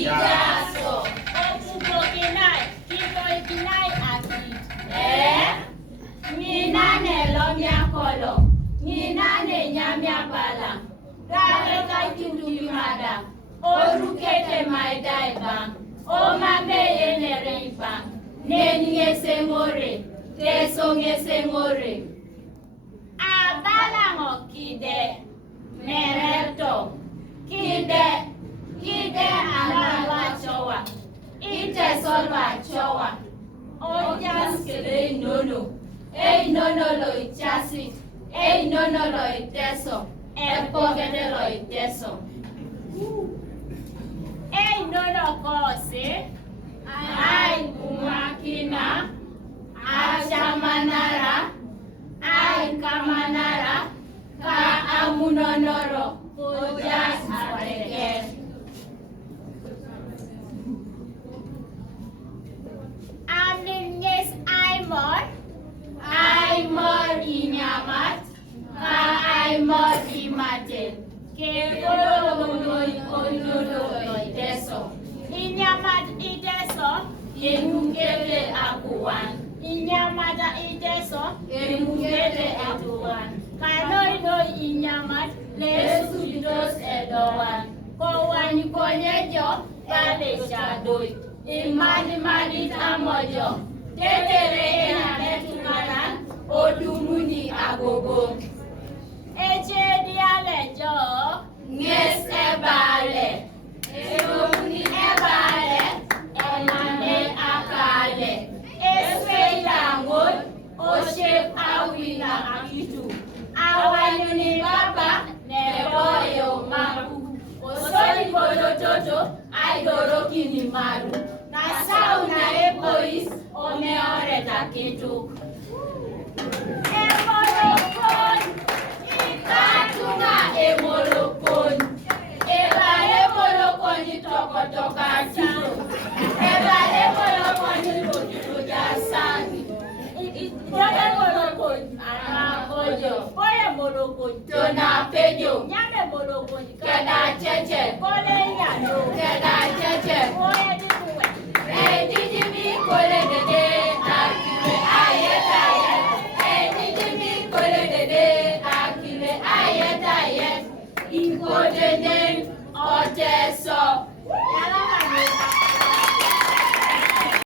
Ijaso. Ofugo kinai. Kito ikinai akid. Minane lomya kolo. Minane nyamya bala. Dale kaitu mada. Orukete maidai bang. O mame yene reibang. Neni esemore. Teso esemore. Abalango kide. Mereto. Kide alawa chowa. Ite solwa chowa. Ojas kede nono. Ei nono lo ichasit. Ei nono lo iteso. Epogede lo iteso. Ei nono kose. Ai umakina. Ajamanara. Ai kamanara. Ka amunonoro. Ojas ategen. Aminges aimor. Aimor inyamat. Ka aimor imaten. Kekolo iteso. Inyamat iteso. Yemukele akuan. Inyamata iteso. Yemukele akuan. Kanoido inyamat. Lesuidos edowan. Kowani konyejo. Kale shadoi. Imani tamojo. Tetere enanetukanan. Odumuni agogo. Eche dialejo. Nges ebale. Eomuni ebale. Emane akale. Eswe yangon. Oshep awila akitu. Awanyuni baba. Neboyo maku. Osoli bodototo. Aidoroki ni maru. Nasau na epois. Omeoreta ketuk. Emolokon. Ikatuna emolokon. Eba emolokon itokotoka chino. Eba emolokon itokotojasangi. Itoke molokon. Anakojo. Koye molokon. Tona pejo. Nyame molokon. Keda cheche. Kole yano. Keda cheche. Koye dikuwe. Dijimi kole dede. Akile ayet. Dijimi kole dede. Akile ayet. Inkodenen oteso.